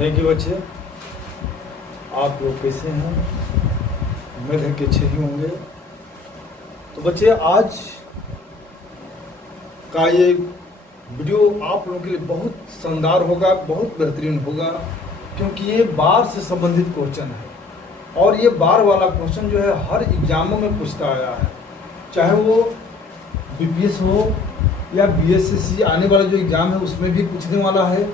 Thank you बच्चे। आप लोग कैसे हैं? उम्मीद है कि अच्छे ही होंगे। तो बच्चे, आज का ये वीडियो आप लोगों के लिए बहुत शानदार होगा, बहुत बेहतरीन होगा, क्योंकि ये बार से संबंधित क्वेश्चन है। और ये बार वाला क्वेश्चन जो है हर एग्जामों में पूछता आया है, चाहे वो बीपीएस हो या बीएसएससी आने वाला जो एग्ज़ाम है उसमें भी पूछने वाला है,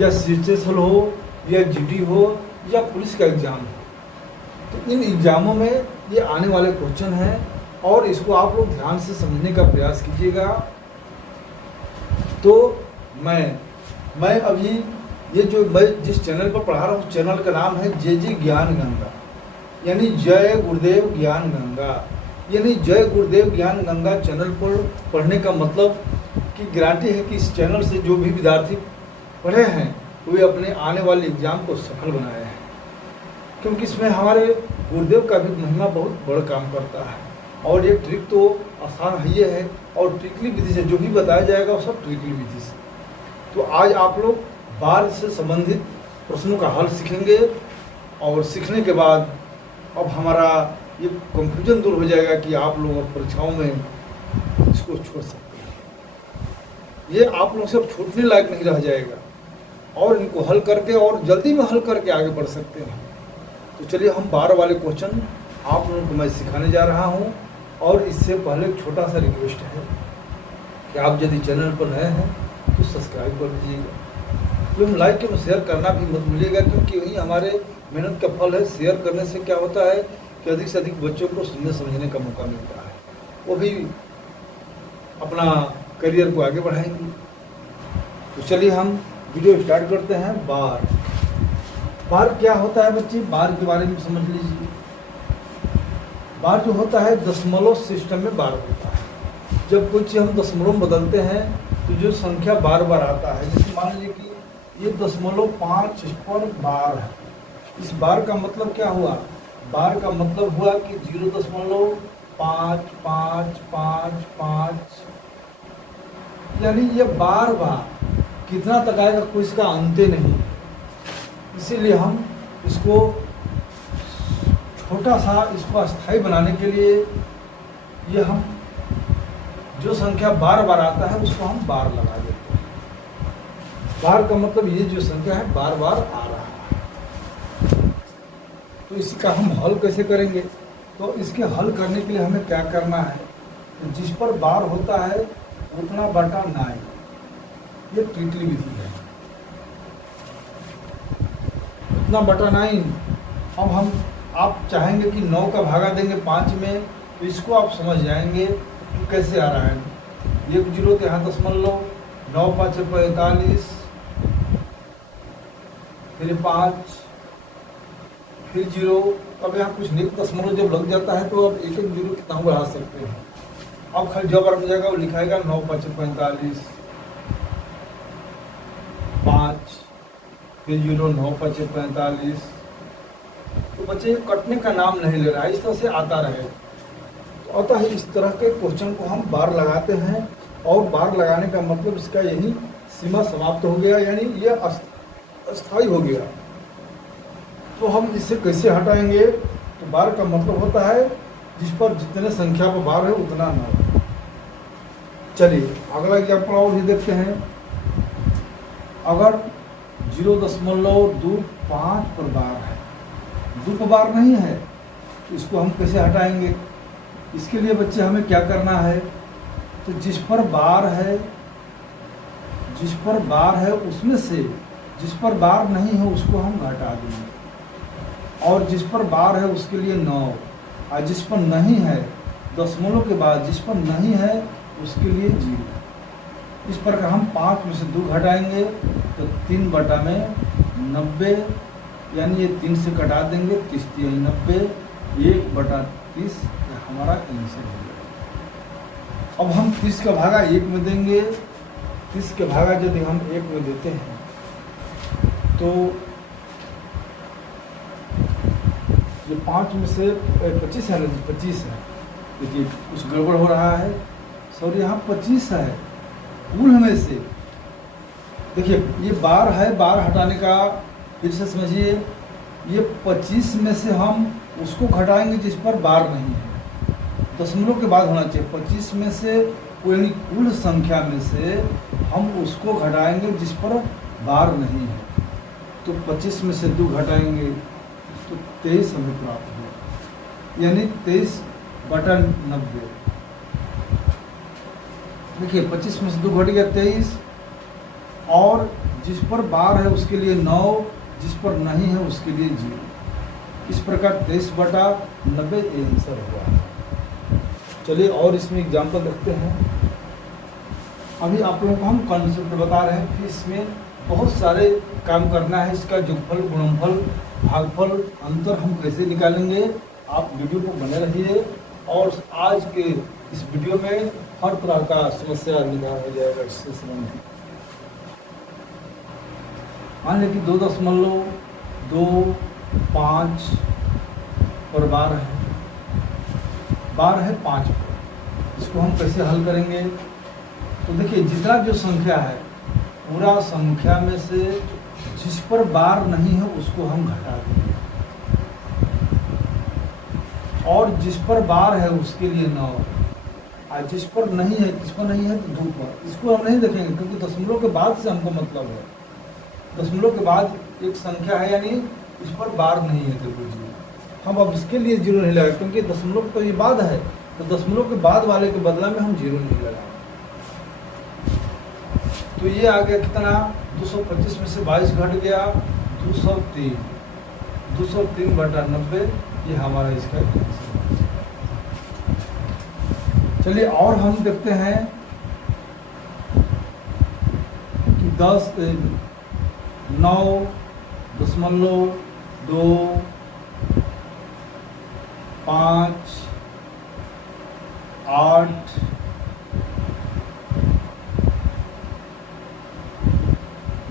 या सीएचएसएल हो या जीडी हो या पुलिस का एग्ज़ाम हो। तो इन एग्ज़ामों में ये आने वाले क्वेश्चन हैं और इसको आप लोग ध्यान से समझने का प्रयास कीजिएगा। तो मैं अभी ये जो मैं जिस चैनल पर पढ़ा रहा हूँ, उस चैनल का नाम है जे ज्ञान गंगा, यानी जय गुरुदेव ज्ञान गंगा। यानी जय गुरुदेव ज्ञान गंगा चैनल पर पढ़ने का मतलब कि गारंटी है कि इस चैनल से जो भी विद्यार्थी पढ़े हैं वे अपने आने वाले एग्ज़ाम को सफल बनाए हैं, क्योंकि इसमें हमारे गुरुदेव का भी महिमा बहुत बड़ा काम करता है। और ये ट्रिक तो आसान है ही है, और ट्रिकली विधि से जो भी बताया जाएगा वो सब ट्रिकली विधि से। तो आज आप लोग बार से संबंधित प्रश्नों का हल सीखेंगे, और सीखने के बाद अब हमारा ये कंफ्यूजन दूर हो जाएगा कि आप लोग अब परीक्षाओं में इसको छोड़ सकते हैं। ये आप लोग से अब छूटने लायक नहीं रह जाएगा, और इनको हल करके और जल्दी में हल करके आगे बढ़ सकते हैं। तो चलिए, हम बार वाले क्वेश्चन आप लोगों को मैं सिखाने जा रहा हूँ। और इससे पहले एक छोटा सा रिक्वेस्ट है कि आप यदि चैनल पर नए हैं तो सब्सक्राइब कर दीजिएगा, एवं लाइक एवं शेयर करना भी मत भूलिएगा, क्योंकि वही हमारे मेहनत का फल है। शेयर करने से क्या होता है कि अधिक से अधिक बच्चों को सुनने समझने का मौका मिलता है, वो भी अपना करियर को आगे बढ़ाएंगे। तो चलिए हम वीडियो स्टार्ट करते हैं। बार क्या होता है बच्चे? बार के बारे में समझ लीजिए। बार जो होता है दशमलव सिस्टम में बार होता है। जब कोई चीज़ हम दशमलव में बदलते हैं तो जो संख्या बार बार आता है, जैसे मान लीजिए कि ये 0.5 पर बार है। इस बार का मतलब क्या हुआ? बार का मतलब हुआ कि 0.5555, यानी ये बार कितना तक आएगा कोई इसका अंत नहीं है। इसीलिए हम इसको छोटा सा इसको अस्थायी बनाने के लिए ये हम जो संख्या बार बार आता है उसको हम बार लगा देते हैं। बार का मतलब ये जो संख्या है बार बार आ रहा है। तो इसका हम हल कैसे करेंगे? तो इसके हल करने के लिए हमें क्या करना है? तो जिस पर बार होता है उतना बटा 9, ये ट्रिकली विधि है। उतना बटा 9। अब आप चाहेंगे कि 9 का भागा देंगे 5 में, तो इसको आप समझ जाएंगे कि कैसे आ रहा है। 1 0 के यहाँ दशमलव, 9 5 45, फिर 5, फिर 0। अब यहाँ कुछ नहीं, दशमलव जब लग जाता है तो अब एक 0 कितना बढ़ा सकते हैं। अब खाली जब हो जाएगा वो लिखाएगा 9 5 45, 5, फिर 0 9 5 45। तो बच्चे कटने का नाम नहीं ले रहा है, इस तरह से आता रहे। तो अतः इस तरह के क्वेश्चन को हम बार लगाते हैं, और बार लगाने का मतलब इसका यही सीमा समाप्त हो गया, यानी ये अस्थायी हो गया। तो हम इसे कैसे हटाएंगे? तो बार का मतलब होता है जिस पर जितने संख्या पर बार है उतना 9। चलिए अगला एग्जाम्पल और भी देखते हैं। अगर 0.25 पर बार है, 2 पर बार नहीं है, तो इसको हम कैसे हटाएंगे? इसके लिए बच्चे हमें क्या करना है? तो जिस पर बार है उसमें से जिस पर बार नहीं है उसको हम घटा देंगे, और जिस पर बार है उसके लिए 9, और जिस पर नहीं है दशमलव के बाद जिस पर नहीं है उसके लिए 0। इस प्रकार हम 5 में से 2 घटाएंगे तो 3 बटा में 90, यानी ये 3 से कटा देंगे, 30 3 90, 1 बटा 30 हमारा आंसर हो गया। अब हम 30 का भागा 1 में देंगे। 30 के भागा यदि हम 1 में देते हैं तो ये 5 में से 25 है ना, 25 है। देखिए कुछ गड़बड़ हो रहा है, सॉरी, यहाँ 25 है कुल में से। देखिए ये बार है, बार हटाने का फिर से समझिए, ये 25 में से हम उसको घटाएंगे जिस पर बार नहीं है, दशमलव के बाद होना चाहिए। 25 में से यानी कुल संख्या में से हम उसको घटाएंगे जिस पर बार नहीं है, तो 25 में से 2 घटाएंगे तो 23 हमें प्राप्त हो, यानी 23/90। देखिए 25 में से 2 घट गया 23, और जिस पर बार है उसके लिए 9, जिस पर नहीं है उसके लिए 0। इस प्रकार 23/90 ये आंसर हुआ। चलिए और इसमें एग्जाम्पल देखते हैं। अभी आप लोगों को हम कॉन्सेप्ट बता रहे हैं, फिर इसमें बहुत सारे काम करना है। इसका योगफल, गुणनफल, भागफल, अंतर हम कैसे निकालेंगे, आप वीडियो को बने रहिए। और आज के इस वीडियो में हर तरह का समस्या निदान हो जाएगा इससे संबंधित। मान लें कि 2.25 पर बार है, बार है 5 पर। इसको हम कैसे हल करेंगे, तो देखिए जितना जो संख्या है पूरा संख्या में से जिस पर बार नहीं है उसको हम घटा देंगे, और जिस पर बार है उसके लिए 9, और जिस पर नहीं है तो 2 पर। इसको हम नहीं देखेंगे क्योंकि दशमलव के बाद से हमको मतलब है। दशमलव के बाद एक संख्या है यानी इस पर बार नहीं है तो 0। हम अब इसके लिए 0 नहीं लगाए क्योंकि दशमलव तो ये बाद है, तो दशमलव के बाद वाले के बदला में हम 0 नहीं लगाए। तो ये आ गया कितना, 225 में से 22 घट गया 203, 203/90 ये हमारा इसका आंसर। चलिए और हम देखते हैं कि 9.258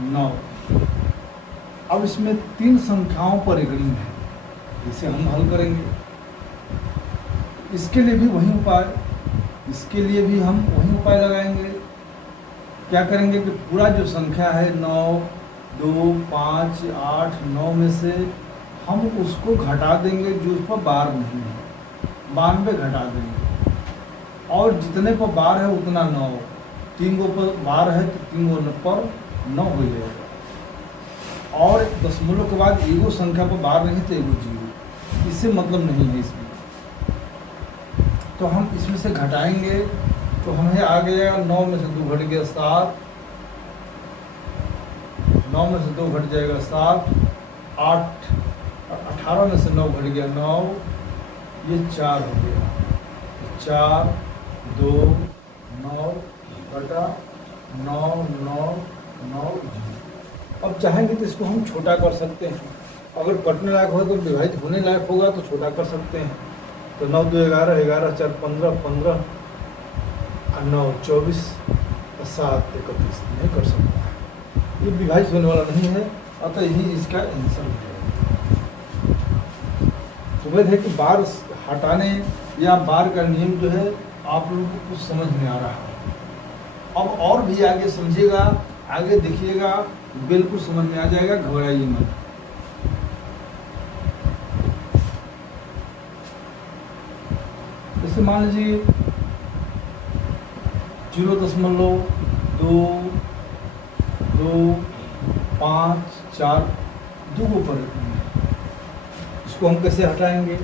9। अब इसमें 3 संख्याओं पर रीडिंग है, इसे हम हल करेंगे। इसके लिए भी वही उपाय, इसके लिए भी हम वही उपाय लगाएंगे। क्या करेंगे कि पूरा जो संख्या है 9, 2, 5, 8, 9 में से हम उसको घटा देंगे जो उस पर बार नहीं है, 92 घटा देंगे, और जितने पर बार है उतना 9। 3 गो पर बार है तो 3 गो पर 9 हो जाएगा, और दशमलव के बाद एगो संख्या पर बार नहीं तो एगो 0। इससे मतलब नहीं है इसमें, तो हम इसमें से घटाएंगे तो हमें आ गया 9 में से 2 घट गया 7, 9 में से 2 घट जाएगा 7, 8, 18 में से 9 घट गया 9, ये 4 हो गया। 4, 2, 9 बटा 9, 9, 9, 0। अब चाहेंगे तो इसको हम छोटा कर सकते हैं, अगर कटने लायक हो तो विभाजित होने लायक होगा तो छोटा कर सकते हैं। तो 9, 2, 11, 11, 4, 15, 15, 9, 24, 7, 31 नहीं कर सकता है, ये विभाजित होने वाला नहीं है, अतः यही इसका आंसर है। उम्मीद है कि बार हटाने या बार का नियम जो है आप लोगों को कुछ समझ में आ रहा है। अब और भी आगे समझिएगा, आगे देखिएगा, बिल्कुल समझ में आ जाएगा, घबराइए मत। जैसे मान लीजिए 0.225 2 को पर, इसको हम कैसे हटाएंगे।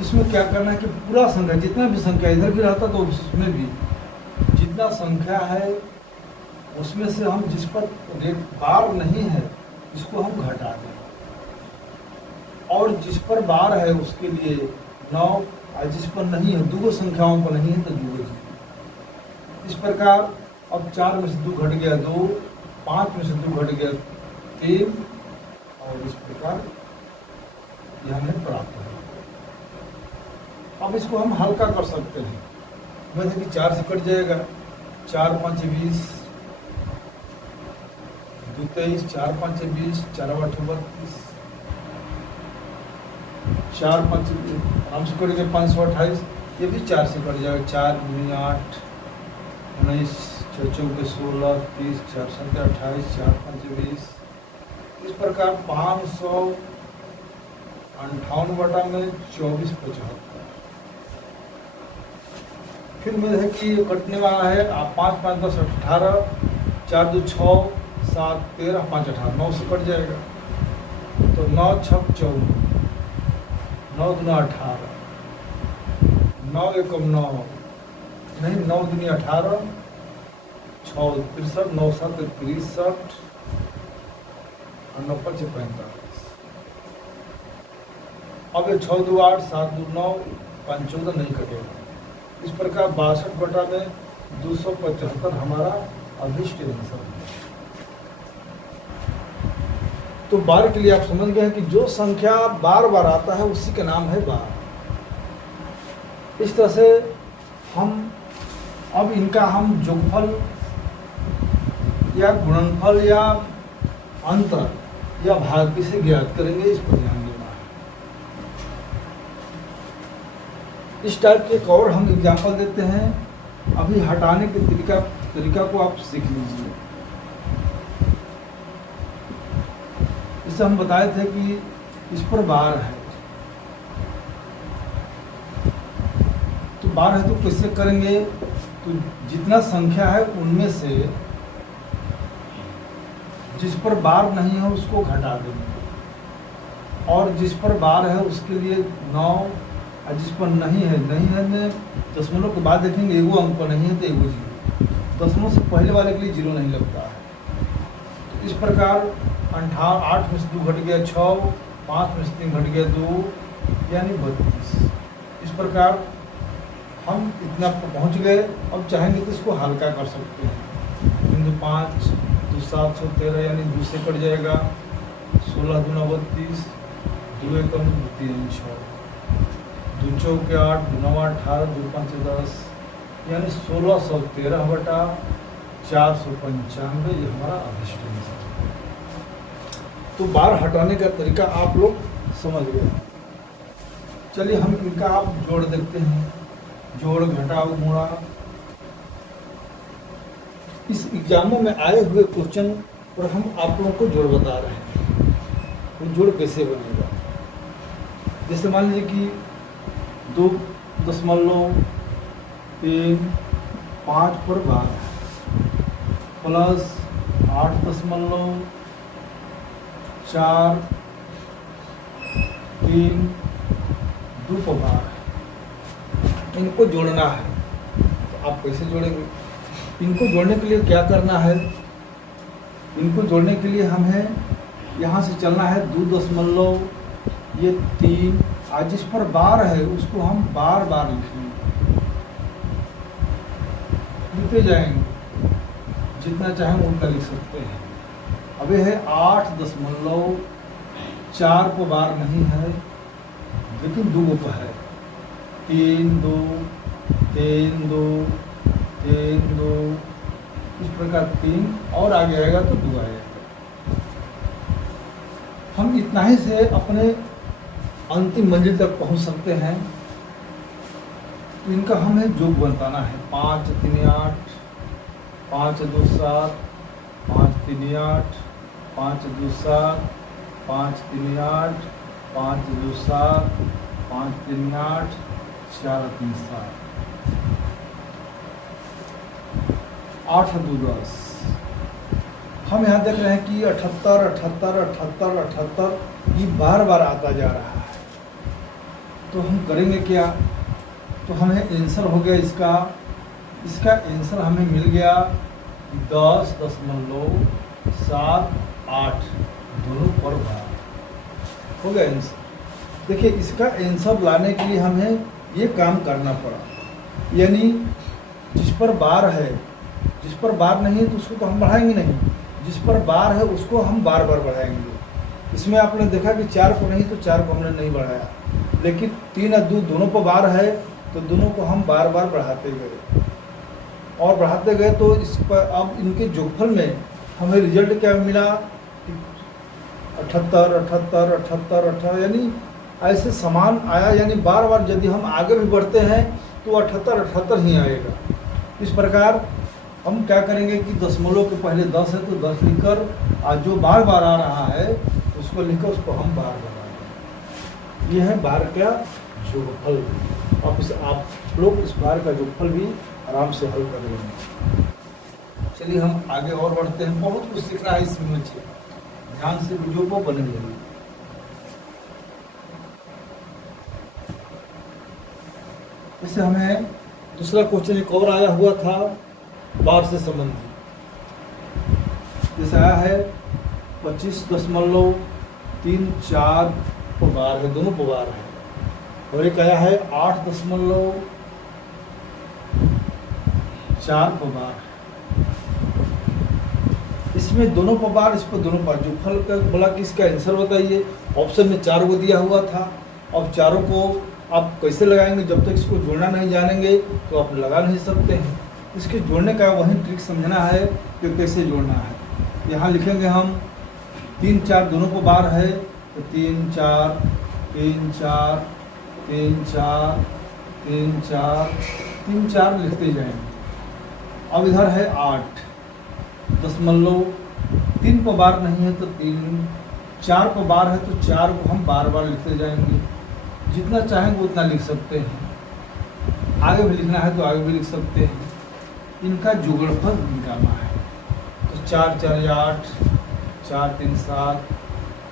इसमें क्या करना है कि पूरा संख्या, जितना भी संख्या इधर भी रहता तो उसमें भी जितना संख्या है उसमें से हम जिस पर बार नहीं है इसको हम घटा दें, और जिस पर बार है उसके लिए 9, और जिस पर नहीं है, 2 संख्याओं पर नहीं है तो 2। इस प्रकार अब 4 में से 2 घट गया 2, 5 में से 2 घट गया 3, और इस प्रकार यह हमें प्राप्त है। अब इसको हम हल्का कर सकते हैं, मतलब कि 4 से कट जाएगा, 4, 5, 20, 2, 23, 4, 5, 20, 4, 8, 32, 4, 5 आराम से कटेंगे 528, ये भी 4 से कट जाएगा, 4, 8, 19, 6, 14, 16, 30, 4, 7, 28, 4, 5, 20, इस प्रकार 558 बटा में 2475। फिर में है कि ये कटने वाला है, आप 5 5 10 18, 4 2 6 7 13 5 18, 9 से कट जाएगा तो 9 6 14, 9 दूना 18, 9 एकम 9 नहीं, 9 दूनी 18, 6 63, 9 7 63 और 9 5 45। अब ये 6 2 8, 7 2 9, 5 14 नहीं कटेगा। इस प्रकार 62 बटा में 275 हमारा अभिष्ट आंसर है। तो बार के लिए आप समझ गए हैं कि जो संख्या बार बार आता है उसी का नाम है बार। इस तरह से हम अब इनका हम जोगफल या गुणनफल या अंतर या भाग किसे ज्ञात करेंगे, इस पर ध्यान देना है। इस टाइप के एक और हम एग्जाम्पल देते हैं। अभी हटाने के तरीका को आप सीख लीजिए। इससे हम बताए थे कि इस पर बार है, तो बार है तो कैसे करेंगे, तो जितना संख्या है उनमें से जिस पर बार नहीं है उसको घटा देंगे, और जिस पर बार है उसके लिए 9, और जिस पर नहीं है में दशमलव के बाद देखेंगे एगो अंक पर नहीं है तो एगो 0, दशमलव से पहले वाले के लिए 0 नहीं लगता है। तो इस प्रकार 8 में से 2 घट गया 6, 5 में से 3 घट गया 2, यानी 32। इस प्रकार हम इतना पहुंच गए। अब चाहेंगे तो इसको हल्का कर सकते हैं। बिंदु 5 2 713 यानी 2 से कट जाएगा, 16 दूना 32, 2 एकम 3 6, 2 चौके 8, 2 9 18, 2 5 10, यानी 1613 बटा 495 ये हमारा अभिष्ट आंसर है। तो बार हटाने का तरीका आप लोग समझ गए। चलिए हम इनका आप जोड़ देखते हैं, जोड़ घटाव गुणा। इस एग्जामों में आए हुए क्वेश्चन पर हम आप लोगों को जोड़ बता रहे हैं, वो जोड़ कैसे बनेगा। जैसे मान लीजिए कि 2.35 पर बार प्लस 8.43 पर बार, इनको जोड़ना है। तो आप कैसे जोड़ेंगे? इनको जोड़ने के लिए क्या करना है, इनको जोड़ने के लिए हमें यहाँ से चलना है 2.3, आज जिस पर बार है उसको हम बार बार लिखेंगे, लिखते जाएंगे, जितना चाहें उतना लिख सकते हैं। अब ये है 8.4 को बार नहीं है लेकिन 2 को है, 3 2 3 2 3 2, इस प्रकार 3 और आगे आएगा तो 2 आएगा। हम इतना ही से अपने अंतिम मंजिल तक पहुंच सकते हैं। तो इनका हमें योग बताना है। 5 3 8, 5 2 7, 5 3 8, 5 2 7, 5 3 8, 5 2 7, 5 3 8, 4 3 7, 8 2 10। हम यहाँ देख रहे हैं कि 78 78 78 78 ये बार बार आता जा रहा है। तो हम करेंगे क्या, तो हमें आंसर हो गया इसका आंसर हमें मिल गया 10.78 दोनों पर बार हो गया आंसर। देखिए इसका आंसर लाने के लिए हमें ये काम करना पड़ा, यानी जिस पर बार है, जिस पर बार नहीं है तो उसको तो हम बढ़ाएंगे नहीं, जिस पर बार है उसको हम बार बार बढ़ाएंगे। इसमें आपने देखा कि 4 को नहीं तो 4 को हमने नहीं बढ़ाया, लेकिन 3 और 2 दोनों पर बार है तो दोनों को हम बार बार बढ़ाते गए और बढ़ाते गए। तो इस पर अब इनके जोगफल में हमें रिजल्ट क्या मिला, 78 78 78 78, यानी ऐसे समान आया। यानी बार बार यदि हम आगे भी बढ़ते हैं तो 78 78 ही आएगा। इस प्रकार हम क्या करेंगे कि दशमलव के पहले 10 है तो 10 लिखकर, और जो बार बार आ रहा है उसको लिखकर उसको हम बार लगा देंगे। ये है बार का जोड़फल। आप लोग इस बार का जोड़फल भी आराम से हल कर लेंगे। चलिए हम आगे और बढ़ते हैं, बहुत कुछ सीखना है इसमें मुझे, ध्यान से वीडियो को बने रहिए। इससे हमें दूसरा क्वेश्चन एक और आया हुआ था बार से संबंधित। जैसे आया है 25.34 बार है, दोनों बार है, और एक आया है 8.4 बार। इसमें दोनों बार, इस पर दोनों बार। जो फल का बोला कि इसका आंसर बताइए, ऑप्शन में 4 को दिया हुआ था। अब चारों को आप कैसे लगाएंगे, जब तक इसको जोड़ना नहीं जानेंगे तो आप लगा नहीं सकते हैं। इसके जोड़ने का वही ट्रिक समझना है कि कैसे जोड़ना है। यहाँ लिखेंगे हम 3 4 दोनों को बार है तो 3 4 3 4 3 4 3 4 3 4 लिखते जाएंगे। अब इधर है 8 दशमलव, 3 पर बार नहीं है तो 3, 4 पर बार है तो 4 को हम बार बार लिखते जाएंगे। जितना चाहेंगे उतना लिख सकते हैं, आगे भी लिखना है तो आगे भी लिख सकते हैं। इनका जोगड़फल निकालना है तो 4 4 8 4 3 7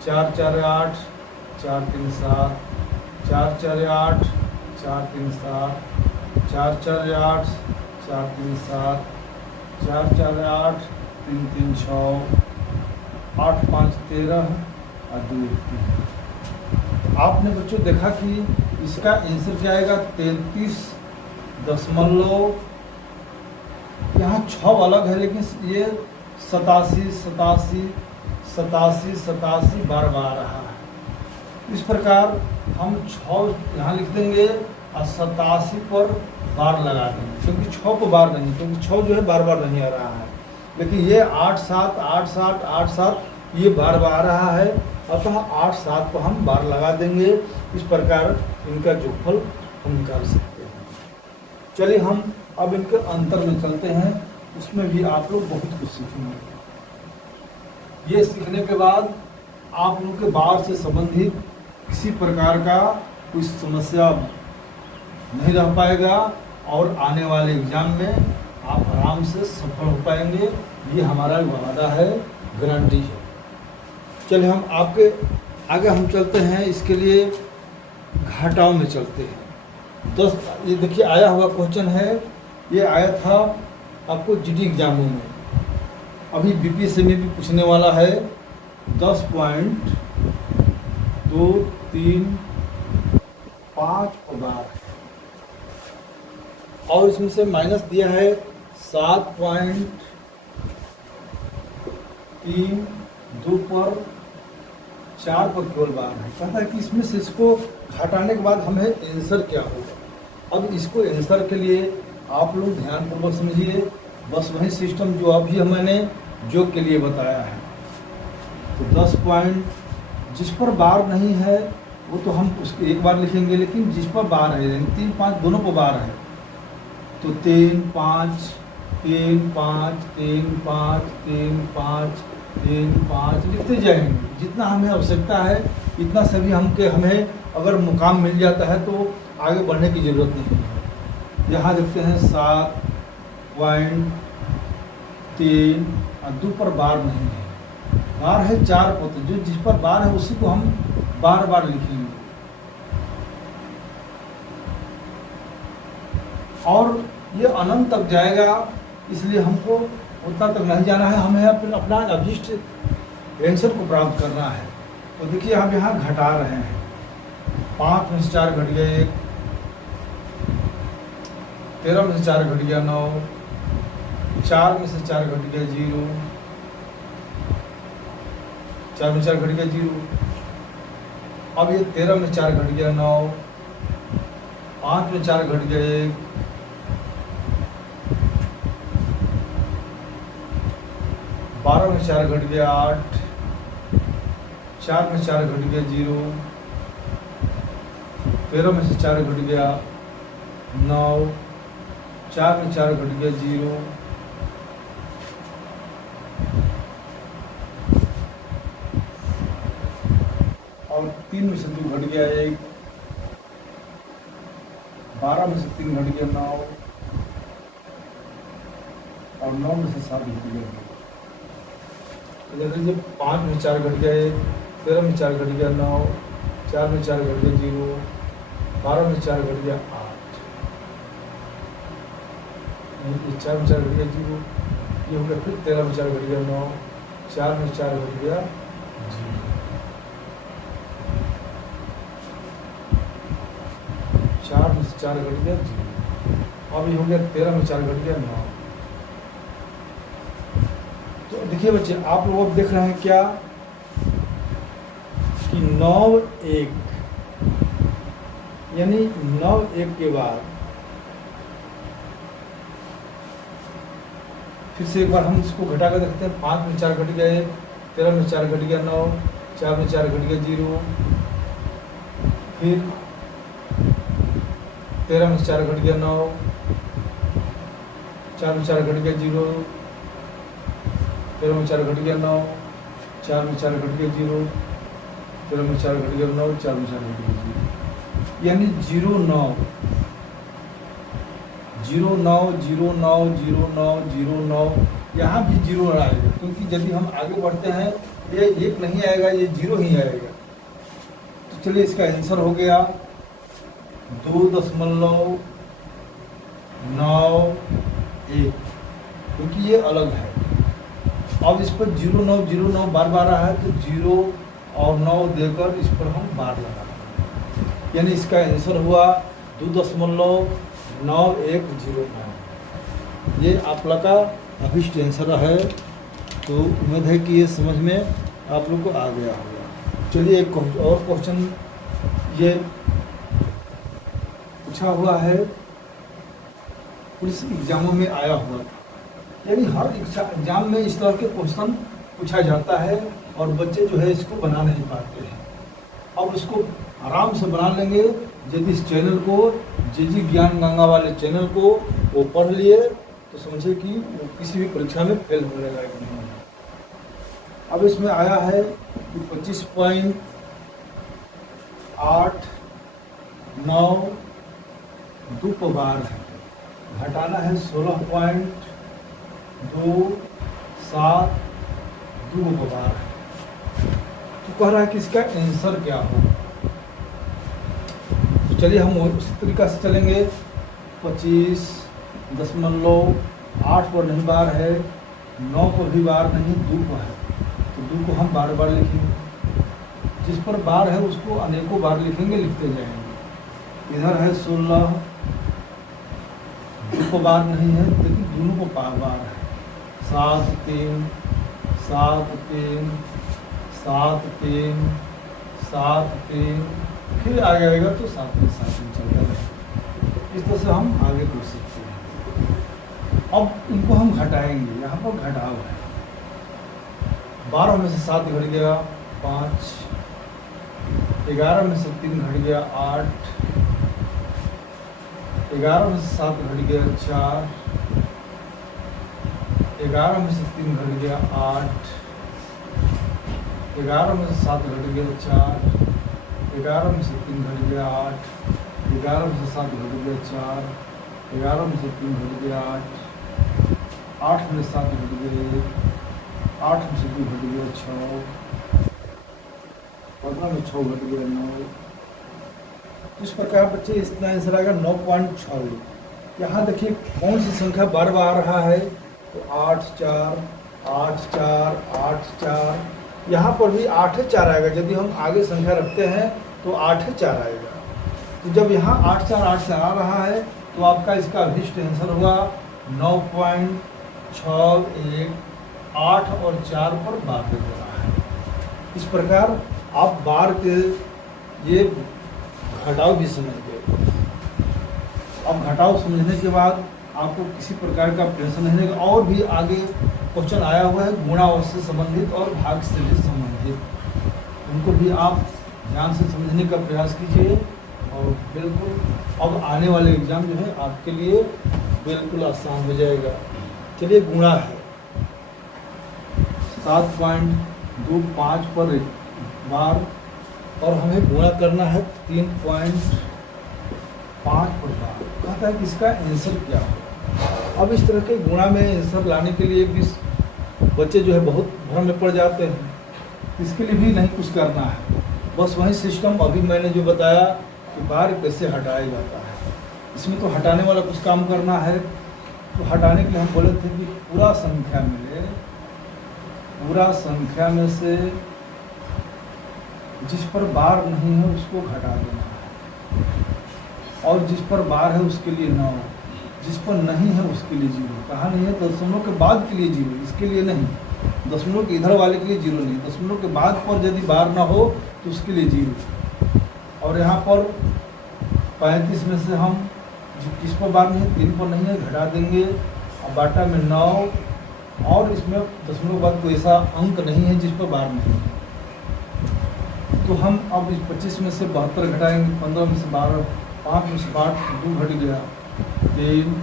4 4 8 4 3 7 4 4 8 4 3 7 4 4 8 4 3 7 4 4 8 3 3 6 8 5 13 और 2 1 3। आपने बच्चों देखा कि इसका आंसर क्या आएगा, 33 दशमलव, यहाँ 6 अलग है लेकिन ये 87 87 87 87 बार बार आ रहा है। इस प्रकार हम 6 यहाँ लिख देंगे और 87 पर बार लगा देंगे, क्योंकि 6 को बार नहीं, क्योंकि 6 जो है बार बार नहीं आ रहा है। लेकिन ये 8 7 8 7 8 7 ये बार बार आ रहा है, अतः 8 7 को हम बार लगा देंगे। इस प्रकार इनका जोगफल हम निकाल सकते हैं। चलिए हम अब इनके अंतर में चलते हैं, उसमें भी आप लोग बहुत कुछ सीखेंगे। ये सीखने के बाद आप लोगों के बार से संबंधित किसी प्रकार का कोई समस्या नहीं रह पाएगा और आने वाले एग्जाम में आप आराम से सफल हो पाएंगे। ये हमारा वादा है, गारंटी है। चलिए हम आपके आगे हम चलते हैं, इसके लिए घटाव में चलते हैं। 10, ये देखिए आया हुआ क्वेश्चन है, ये आया था आपको जीडी एग्जामों में, अभी बीपीएससी में भी पूछने वाला है। 10.235 बार और इसमें से माइनस दिया है 7.32 पर 4 पर केवल बार है। कहता है कि इसमें से इसको घटाने के बाद हमें आंसर क्या होगा। अब इसको आंसर के लिए आप लोग ध्यानपूर्वक समझिए, बस वही सिस्टम जो अभी मैंने जोग के लिए बताया है। तो 10 पॉइंट जिस पर बार नहीं है वो तो हम उसको एक बार लिखेंगे, लेकिन जिस पर बार है, यानी 3 5 दोनों पर बार है तो 3 5 3 5 3 5 3 5 3 5 लिखते जाएंगे। जितना हमें आवश्यकता है इतना सभी हमें अगर मुकाम मिल जाता है तो आगे बढ़ने की ज़रूरत नहीं है। यहाँ देखते हैं 7.3 और 2 पर बार नहीं है, बार है 4 पर, तो जो जिस पर बार है उसी को हम बार बार लिखेंगे। और ये अनंत तक जाएगा, इसलिए हमको उतना तक नहीं जाना है, हमें अपना अभिष्ट आंसर को प्राप्त करना है। तो देखिए हम यहाँ घटा रहे हैं, 5 में से 4 घट गया 1, 13 में से 4 घट गया 9, 4 में से 4 घट गया 0, 4 में 4 घट गया 0। अब ये 13 में 4 घट गया 9, 5 में 4 घट गया 1, 12 में 4 घट गया 8, 4 में 4 घट गया 0, 13 में से 4 घट गया 9, 4 में 4 घट गया 0, और 3 में से 2 घट गया 1, 12 में से 3 घट गया 9 और 9 में से 7 घट गया 2। इधर जब 5 में 4 घट गया 1, 13 में 4 घट गया 9, 4 में 4 घट गया 0, 12 में 4 घट गया 8, 4 में 4 घट गया 0, ये हो गया। फिर 13 में 4 घट गया 9, 4 में 4 घट गया 0, 4 में से 4 घट गया 0। अब ये हो गया 13 में 4 घट गया 9। तो देखिए बच्चे, आप लोग अब देख रहे हैं क्या कि 9 1 यानी 9 1 के बाद फिर से एक बार हम इसको घटा कर देखते हैं। 5 में 4 घट गया 1, 13 में 4 घट गया 9, 4 में 4 घट गया 0, फिर 13 में 4 घट गया 9, 4 में 4 घट गया 0, 13 में 4 घट गया 9, 4 में 4 घट गया 0, 13 में 4 घट गया 9, 4 में 4 घट गया 0, यानी 0 9 0 9 0 9 0 9 0 9। यहाँ भी 0 आएगा, क्योंकि यदि हम आगे बढ़ते हैं ये 1 नहीं आएगा, ये 0 ही आएगा। तो चलिए इसका आंसर हो गया 2.91, क्योंकि ये अलग है। अब इस पर 0 9 0 9 बार बार रहा है, तो 0 और 9 देकर इस पर हम बार लगा देंगे, यानी इसका आंसर हुआ 2.9109। ये आप लोग का अभिष्ट आंसर है। तो उम्मीद है कि ये समझ में आप लोग को आ गया होगा। चलिए एक और क्वेश्चन ये पूछा हुआ है, पुलिस एग्जामों में आया हुआ, यानी हर एग्जाम में इस तरह के क्वेश्चन पूछा जाता है और बच्चे जो है इसको बना नहीं पाते हैं। अब इसको आराम से बना लेंगे यदि इस चैनल को, जेजी ज्ञान गंगा वाले चैनल को वो पढ़ लिए तो समझे कि वो किसी भी परीक्षा में फेल होने लायक नहीं है। अब इसमें आया है कि 25.89 2 को बार है, घटाना है 16.27 2 को बार है। तो कह रहा है कि इसका आंसर क्या हो। तो चलिए हम उसी तरीका से चलेंगे। 25.8 पर नहीं बार है, 9 पर भी बार नहीं, 2 को है, तो 2 को हम बार बार लिखेंगे। जिस पर बार है उसको अनेकों बार लिखेंगे, लिखते जाएंगे। इधर है 16, 2 को बार नहीं है, लेकिन दोनों को बार है। 7 3 7 3 7 3 7 3, फिर आगे आएगा तो 7 में 7 में चलता है। इस तरह से हम आगे बढ़ सकते हैं। अब इनको हम घटाएंगे, यहाँ पर घटाव है। 12 में से 7 घट गया 5, 11 में से 3 घट गया 8, 11 में से 7 घट गया 4, 11 में से 3 घट गया 8, 11 में से 7 घट गया 4, 11 में से 3 घट गया 8, 11 में से 7 घट गया 4, 11 में से 3 घट गया 8, 8 में से 7 घट गया 1, 8 में से 2 घट गया 6, 15 में 6 घट गया 9। इस प्रकार बच्चे इतना आंसर आएगा 9.6। यहाँ देखिए कौन सी संख्या बार बार आ रहा है, तो 8 4 8 4 8 4, यहाँ पर भी 8 4 आएगा। यदि हम आगे संख्या रखते हैं तो 8 4 आएगा। तो जब यहाँ 8 4 8 4 आ रहा है तो आपका इसका अभिष्ट आंसर होगा 9.61। 8 और 4 पर बार दे रहा है। इस प्रकार आप बार के ये घटाव भी समझ गए। अब घटाव समझने के बाद आपको किसी प्रकार का प्रश्न नहीं रहेगा। और भी आगे क्वेश्चन आया हुआ है गुणावश से संबंधित और भाग से भी संबंधित, उनको भी आप ध्यान से समझने का प्रयास कीजिए। और बिल्कुल अब आने वाले एग्ज़ाम जो है आपके लिए बिल्कुल आसान हो जाएगा। चलिए गुणा है 7.25 पर बार और हमें गुणा करना है 3.5 पर बार। कहता है कि इसका आंसर क्या हो। अब इस तरह के गुणा में आंसर लाने के लिए भी बच्चे जो है बहुत भ्रम में पड़ जाते हैं। इसके लिए भी नहीं कुछ करना है, बस वही सिस्टम अभी मैंने जो बताया कि बार कैसे हटाया जाता है। इसमें तो हटाने वाला कुछ काम करना है। तो हटाने के लिए हम बोले थे कि पूरा संख्या में से जिस पर बार नहीं है उसको घटा देना है, और जिस पर बार है उसके लिए 9, जिस पर नहीं है उसके लिए 0। कहा नहीं है दशमलव के बाद के लिए 0, इसके लिए नहीं। दशमलव के इधर वाले के लिए 0 नहीं, दशमलव के बाद पर यदि बार ना हो तो उसके लिए 0। और यहाँ पर 35 में से हम किस पर बार नहीं है, 3 पर नहीं है, घटा देंगे। अब बाटा में 9, और इसमें दशमलव के बाद कोई ऐसा अंक नहीं है जिस पर बार नहीं है। तो हम अब इस 25 में से 72 घटाएंगे, 15 में से 12, 5 में से 8, 2 घट गया 3,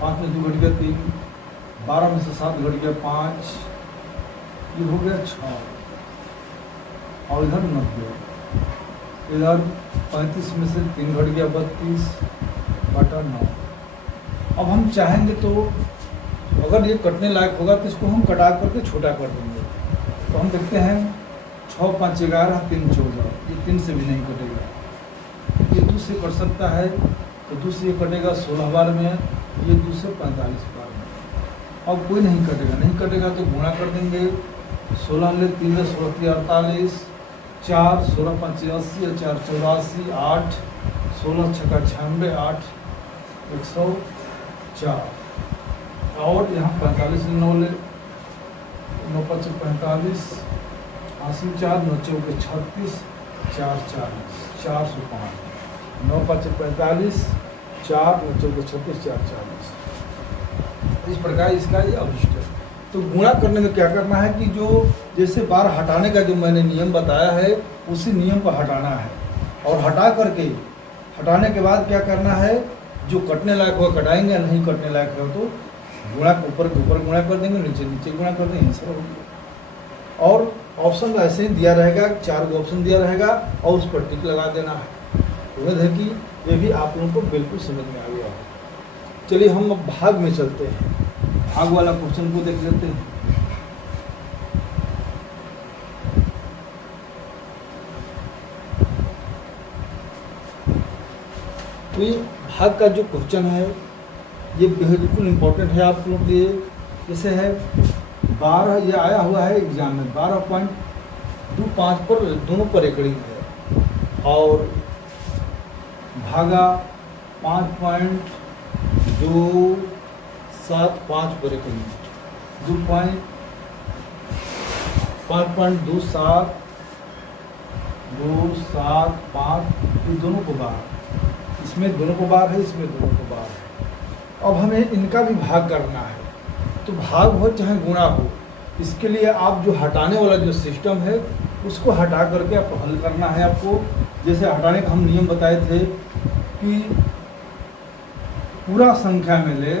5 में 2 घट गया 3, 12 में से 7 घट गया 5, ये हो गया 6, और इधर 90, इधर 35 में से 3 घट गया 32 बटा 9। अब हम चाहेंगे तो अगर ये कटने लायक होगा तो इसको हम कटा करके छोटा कर देंगे। तो हम देखते हैं 6 5 11 3 14, ये 3 से भी नहीं कटेगा। ये 2 से कट सकता है, तो 2 से ये कटेगा 16 बार में, ये 2 से 45 बार में। अब कोई नहीं कटेगा तो गुणा कर देंगे। 16 ले 3 16 48, 4 16 5 80, 4 84, 8 16 6 96, 8 104, और यहाँ 45 9 ले 9 5 45, 80 4 9 4 36, 4 40, 405, 9 5 45, 4 9 4 36, 4 40। इस प्रकार इसका ये अभिष्ट है। तो गुणा करने में क्या करना है कि जो जैसे बार हटाने का जो मैंने नियम बताया है उसी नियम को हटाना है, और हटाने के बाद क्या करना है, जो कटने लायक होगा कटाएंगे, नहीं कटने लायक हो तो गुणा के ऊपर गुणा कर देंगे, नीचे नीचे गुणा कर देंगे, आंसर हो गया। और ऑप्शन ऐसे ही दिया रहेगा, 4 गो ऑप्शन दिया रहेगा और उस पर टिक लगा देना है। उम्मीद है कि ये भी आप लोगों को बिल्कुल समझ में आ गया हो। चलिए हम अब भाग में चलते हैं, भाग वाला क्वेश्चन को देख लेते हैं। तो ये भाग का जो क्वेश्चन है ये बिल्कुल इम्पोर्टेंट है आप लोग के लिए। जैसे है 12, ये आया हुआ है एग्जाम में 12.25 पर दोनों पर एकड़ी है, और भागा 5.275 पर एकड़ी, 5.275 ये दोनों को बार, इसमें दोनों को बार है, इसमें दोनों को बार है। अब हमें इनका भी भाग करना है। तो भाग हो चाहे गुणा हो, इसके लिए आप जो हटाने वाला जो सिस्टम है उसको हटा करके आप हल करना है आपको। जैसे हटाने का हम नियम बताए थे कि पूरा संख्या में ले,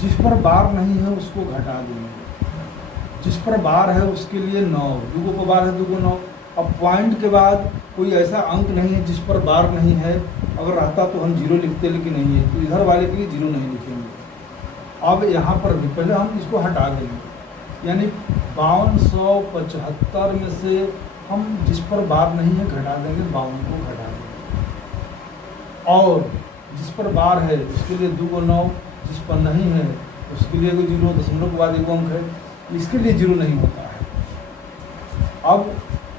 जिस पर बार नहीं है उसको घटा देंगे, जिस पर बार है उसके लिए 9, 2 को बार है 2 को 9। अब पॉइंट के बाद कोई ऐसा अंक नहीं है जिस पर बार नहीं है, अगर रहता तो हम 0 लिखते, लेकिन नहीं है तो इधर वाले के लिए 0 नहीं लिखेंगे। अब यहाँ पर भी पहले हम इसको हटा देंगे, यानी 5275 में से हम जिस पर बार नहीं है घटा देंगे, 52 को घटा देंगे, और जिस पर बार है उसके लिए 2 को 9, जिस पर नहीं है उसके लिए 0, दशमलव के बाद 1 अंक है, इसके लिए 0 नहीं होता है। अब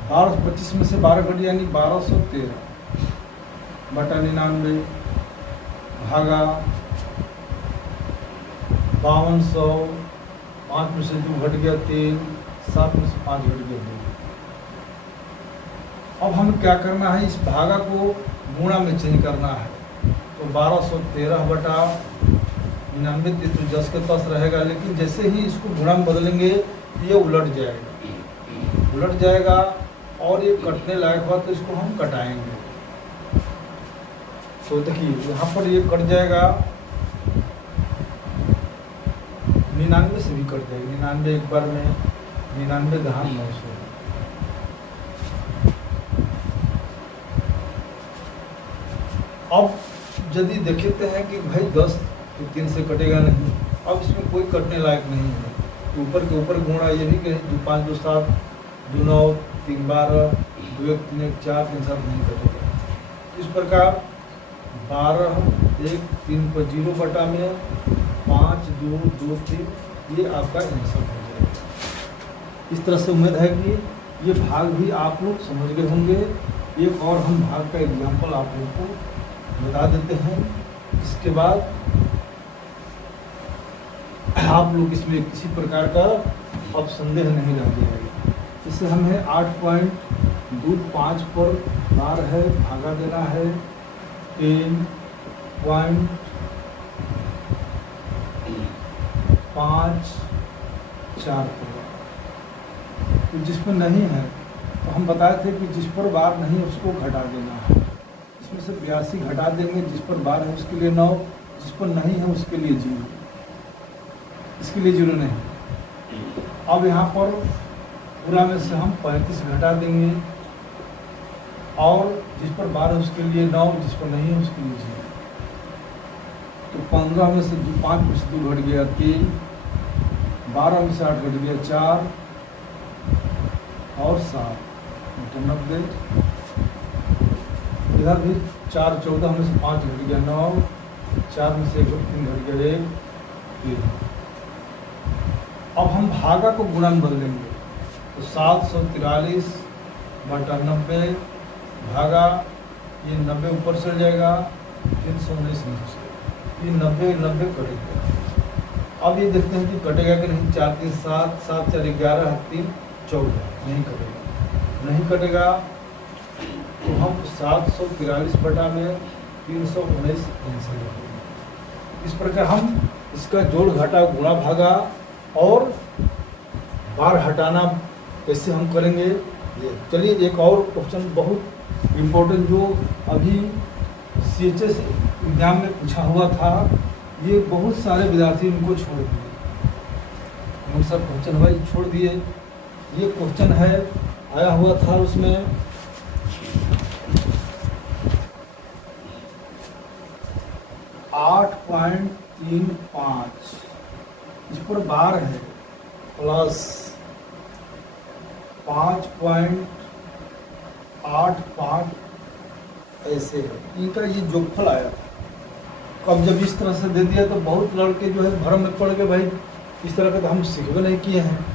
1225 में से 12 घट, यानी 1213 बटा 99 भागा 5200, 5 में से 2 घट गया 3, 7 में से 5 घट गया 2। अब हमें क्या करना है, इस भागा को गुणा में चेंज करना है। तो 1213 बटा 99, तो 10 के 10 रहेगा, लेकिन जैसे ही इसको गुणा में बदलेंगे ये उलट जाएगा और ये कटने लायक हुआ तो इसको हम कटाएंगे। तो देखिए यहाँ पर ये कट जाएगा, 99 से भी कट जाएगी, 99 एक बार में, 99 दहान 900, अब यदि देखते हैं कि भाई 10 तो 3 से कटेगा नहीं, अब इसमें कोई कटने लायक नहीं है, तो ऊपर के ऊपर गुणा ये भी कहें 2 5 2 7 2 9 3 12 2 1 3 1 4 3 7 नहीं कटेगा। इस प्रकार 12 1 3 पर 0 बटा में 5 2 2 3 ये आपका आंसर हो जाएगा। इस तरह से उम्मीद है कि ये भाग भी आप लोग समझ गए होंगे। एक और हम भाग का एग्जाम्पल आप लोग को बता देते हैं, इसके बाद आप लोग इसमें किसी प्रकार का अब संदेह नहीं रह जाएगा। इससे हमें 8.25 पर बार है, भागा देना है 10.54 पर। तो जिस पर नहीं है तो हम बताए थे कि जिस पर बार नहीं है उसको घटा देना है। इसमें से 82 घटा देंगे, जिस पर बार है उसके लिए 9, जिस पर नहीं है उसके लिए 0, इसके लिए 0 नहीं। अब यहाँ पर पूरा में से हम 35 घटा देंगे और जिस पर बार है उसके लिए 9, जिस पर नहीं है उसके लिए 0। तो 15 में से 5 में से 2 घट गया 3, 12 में से 8 घट गया 4 और 7 90। इधर भी 4 14 में से 5 घट गया 9, 4 में से 3 घट गया 1 3। अब हम भागा को गुणन बदलेंगे, तो 743 बटा 90 भागा ये 90 ऊपर चल जाएगा, 319 नीचे, ये 90 90 कटेगा। अब ये देखते हैं कि कटेगा कि नहीं। 4 3 7 7 4 11 3 14 नहीं कटेगा, नहीं कटेगा। तो हम 743 बटा में 319 आंसर लिखेंगे। इस प्रकार हम इसका जोड़ घटा गुणा भागा और बार हटाना कैसे हम करेंगे ये। चलिए एक और क्वेश्चन बहुत इम्पोर्टेंट जो अभी CHS एग्जाम में पूछा हुआ था, ये बहुत सारे विद्यार्थी इनको छोड़ दिए, हम सब क्वेश्चन भाई छोड़ दिए। ये क्वेश्चन है आया हुआ था उसमें 8.35, इस पर बार है प्लस 5.85 ऐसे है, इनका ये जोगफल आया था। अब जब इस तरह से दे दिया तो बहुत लड़के जो है भ्रम में पड़ गए, भाई इस तरह का तो हम सीखबे नहीं किए हैं,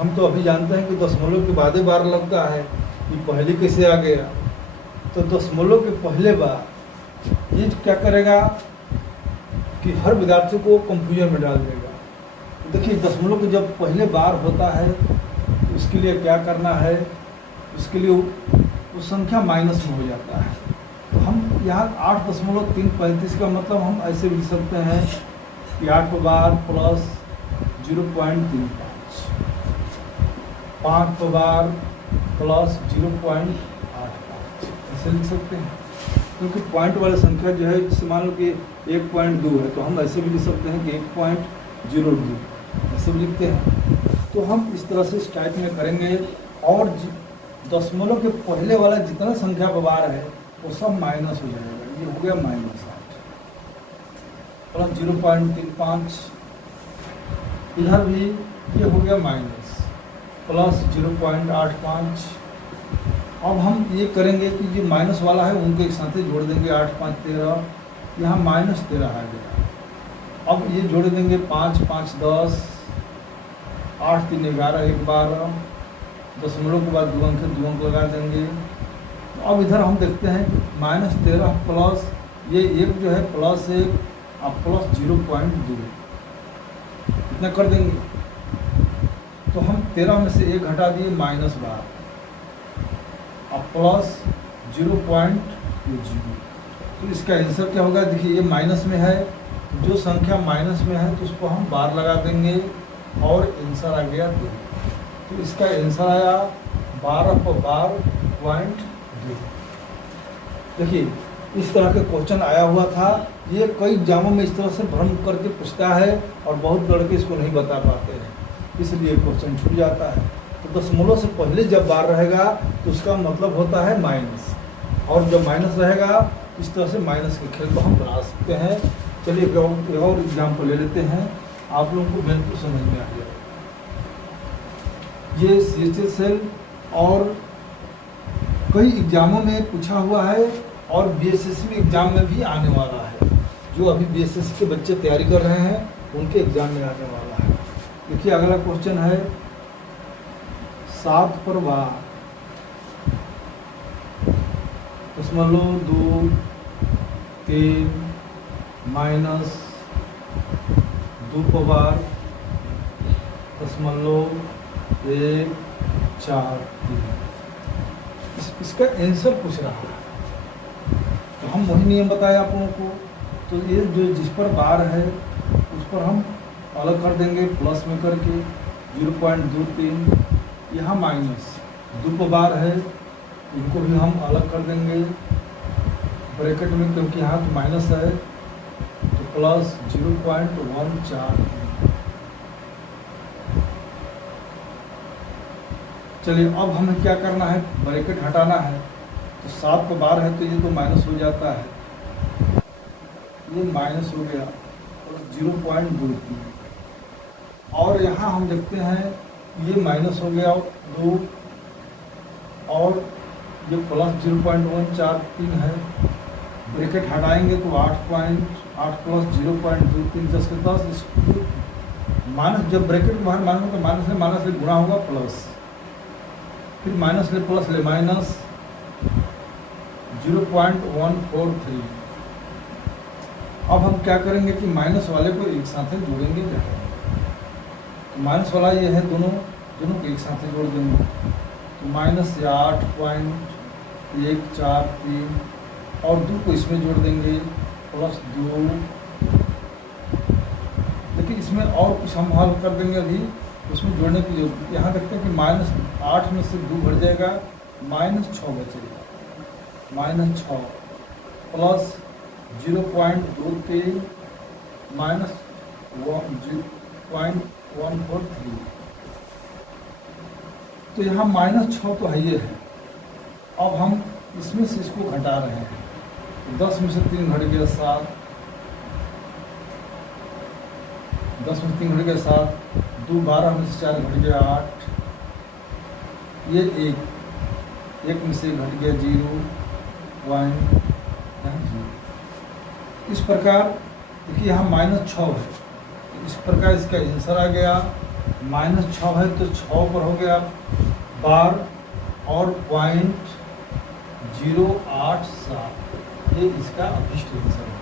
हम तो अभी जानते हैं कि दशमलव के बाद बार लगता है, ये पहले कैसे आ गया। तो दशमलव के पहले बार ये क्या करेगा कि हर विद्यार्थी को कंफ्यूजन में डाल देगा। देखिए दशमलव के जब पहले बार होता है तो उसके लिए क्या करना है, उसके लिए वो संख्या माइनस में हो जाता है। तो हम यहाँ 8.335 का मतलब हम ऐसे लिख सकते हैं कि 8 बार प्लस 0.35, 5 बार प्लस 0.85 ऐसे लिख सकते हैं। क्योंकि पॉइंट वाली संख्या जो है, जैसे मान लो कि 1.2 है तो हम ऐसे भी लिख सकते हैं कि 1.02 ऐसे भी लिखते हैं। तो हम इस तरह से इस टाइप में करेंगे और दशमलव के पहले वाला जितना संख्या पर बार है वो सब माइनस हो जाएगा। ये हो गया -8 प्लस 0.35, इधर भी ये हो गया माइनस प्लस 0.85। अब हम ये करेंगे कि जो माइनस वाला है उनको एक साथ जोड़ देंगे, 8 5 13, यहाँ -13 आ गया। अब ये जोड़ देंगे 5 5 10, 8 3 11 1 12, दशमलव के बाद 2 अंक लगा देंगे। अब इधर हम देखते हैं -13 प्लस ये 1 जो है प्लस 1 अब प्लस 0.2 इतना कर देंगे। तो हम 13 में से 1 घटा दिए -12 अब प्लस 0.20। तो इसका आंसर क्या होगा, देखिए ये माइनस में है, जो संख्या माइनस में है तो उसको हम बार लगा देंगे और आंसर आ गया 2। तो इसका आंसर आया 12/12.2। देखिए इस तरह के क्वेश्चन आया हुआ था। ये कई एग्जामों में इस तरह से भ्रम करके पूछता है और बहुत लड़के इसको नहीं बता पाते हैं, इसलिए क्वेश्चन छूट जाता है। तो दशमलव से पहले जब बार रहेगा तो उसका मतलब होता है माइनस, और जब माइनस रहेगा इस तरह से माइनस के खेल को हम बना सकते हैं। चलिए एक और एग्जाम्पल ले लेते हैं, आप लोगों को बिल्कुल समझ में आ जाएगा। ये CHL सेल और कई एग्जामों में पूछा हुआ है और BSSC एग्जाम में भी आने वाला है। जो अभी BSSC के बच्चे तैयारी कर रहे हैं उनके एग्जाम में आने वाला है। देखिए अगला क्वेश्चन है 7 पर बार दशमलव 2 3 माइनस 2 पर बार दशमलव 1 4 3 इसका आंसर पूछ रहा है। तो हम वही नियम बताए आप लोगों को। तो ये जो जिस पर बार है उस पर हम अलग कर देंगे प्लस में करके 0.23, यहाँ माइनस 2 पर बार है इनको भी हम अलग कर देंगे ब्रैकेट में, क्योंकि यहाँ तो माइनस है तो प्लस 0.143। चलिए अब हमें क्या करना है, ब्रैकेट हटाना है। तो 7 पर बार है तो ये तो माइनस हो जाता है, ये माइनस हो गया और 0.23, और यहाँ हम देखते हैं ये माइनस हो गया 2 और ये प्लस 0.143 है। ब्रैकेट हटाएंगे तो 8 प्लस 0.23 10 के 10। माइनस जब ब्रैकेट बाहर माइनस तो माइनस से गुणा होगा प्लस, फिर माइनस ले प्लस ले माइनस 0.143। अब हम क्या करेंगे कि माइनस वाले को एक साथ जोड़ेंगे। तो माइनस वाला ये है, दोनों को एक साथ जोड़ देंगे। तो माइनस 8.143 और 2 को इसमें जोड़ देंगे प्लस 2। देखिए इसमें और कुछ हम हल कर देंगे अभी, उसमें जोड़ने की जरूरत। यहाँ देखते हैं कि -8 में से 2 घट जाएगा, -6 बचेगा। -6 प्लस 0.23 माइनस 0.143। तो यहाँ -6 तो है ये है। अब हम इसमें से इसको घटा रहे हैं। 10 में से 3 घट गया 7, 10 में से 3 घट गया 7, 2 12 में से 4 घट गया 8, ये 1 में से घट गया 0.0। इस प्रकार देखिए यहाँ -6 है, इस प्रकार इसका आंसर आ गया। -6 है तो 6 पर हो गया बार और 0.087, ये इसका अभिष्ट आंसर है।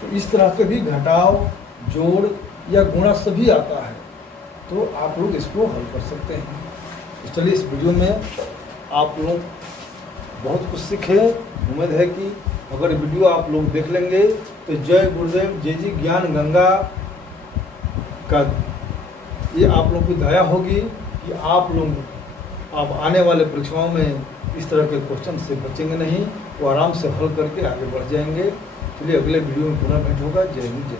तो इस तरह के भी घटाव, जोड़ या गुणा सभी आता है, तो आप लोग इसको हल कर सकते हैं। तो चलिए इस वीडियो में आप लोग बहुत कुछ सीखे। उम्मीद है कि अगर वीडियो आप लोग देख लेंगे तो जय गुरुदेव JG ज्ञान गंगा का ये आप लोग की दया होगी कि आप लोग अब आने वाले परीक्षाओं में इस तरह के क्वेश्चन से बचेंगे नहीं, वो आराम से हल करके आगे बढ़ जाएंगे। चलिए अगले वीडियो में पुनः भेंट होगा। जय हिंद जय।